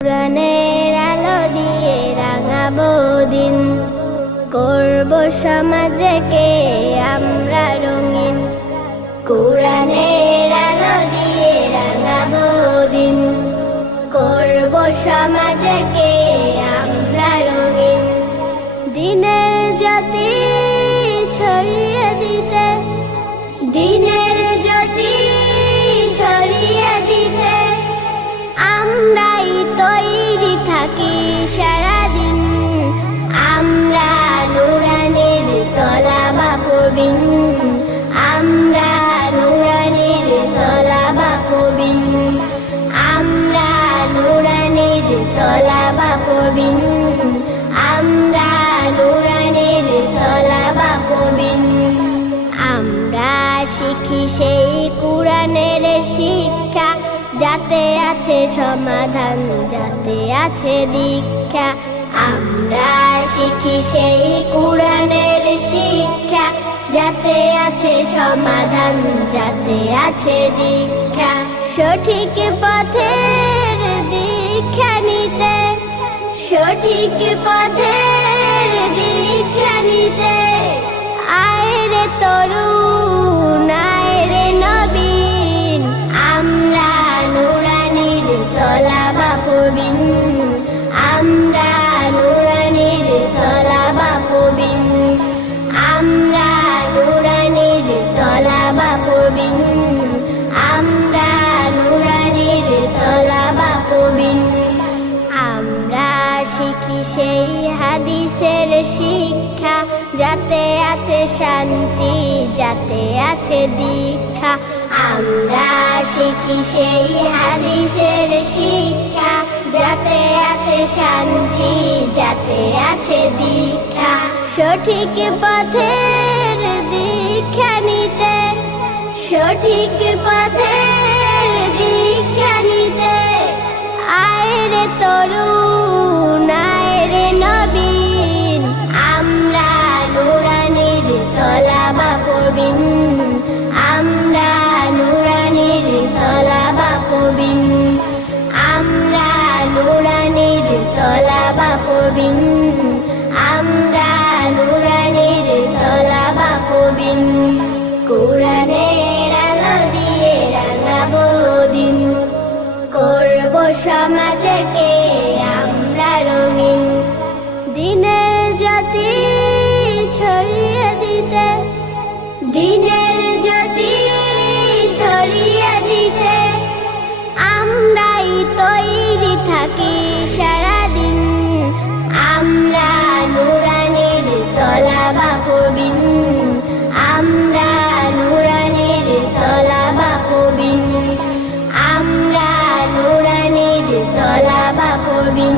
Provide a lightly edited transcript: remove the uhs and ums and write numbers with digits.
কোরআনের আলো দিয়ে রাঙাবো দিন, করব সমাজকে আমরা রঙিন। কোরআনের আলো দিয়ে রাঙাবো দিন, করব সমাজকে আমরা রঙিন। দিনের জ্যোতি ছড়িয়ে দিতে, দিনের জ্যোতি ছড়িয়ে দিতে আমরাই তৈরি থাকি সারাদিন। আমরা নুরানির তলাবা পড়বিন, আমরা নুরানির তলাবা পড়বিন, আমরা নুরানির তলাবা পড়বিন, আমরা নুরানির তলাবা পড়বিন। আমরা শিখি সেই কোরআনের শিক্ষা, যাতে আছে সমাধান, যাতে আছে দীক্ষা। আমরা শিখি সেই কোরআনের শিক্ষা, যাতে আছে সমাধান, যাতে আছে দীক্ষা। সঠিক পথের দীক্ষা নিতে, সঠিক পথের দীক্ষা নিতে আয় রে তরুণ, আয় রে নবীন। আমরা নুরানির তলাবা পড়বিন, আমরা নুরানির তলাবা পড়বিন, আমরা নুরানির তলাবা পড়বিন, আমরা নুরানির তলাবা পড়বিন। আমরা শিখি সেই হাদিসের শিক্ষা, যাতে আছে শান্তি, যাতে আছে দীক্ষা। আমরা শিখি সেই হাদিসের শিক্ষা, যাতে আছে শান্তি, যাতে আছে দীক্ষা। সঠিক পথের দীক্ষা নিতে, সঠিক পথের দীক্ষা নিতে আয় রে তরুণ, আয় রে নবীন। আমরা নুরানির তলাবা পড়বিন, আমরা নুরানির তলাবা পড়বিন, আমরা নুরানির তলাবা পড়বিন, আমরা নুরানির তলাবা পড়বিন। কোরআনের আলো দিয়ে রাঙাবো দিন, করব সমাজকে আমরা রঙিন। দিনের জ্যোতি ছড়িয়ে দিতে, দিনের জ্যোতি ছড়িয়ে দিতে আমরাই তৈরি থাকি সারাদিন। আমরা নুরানির তলাবা পড়বিন, আমরা নুরানির তলাবা পড়বিন, আমরা নুরানির তলাবা পড়বিন।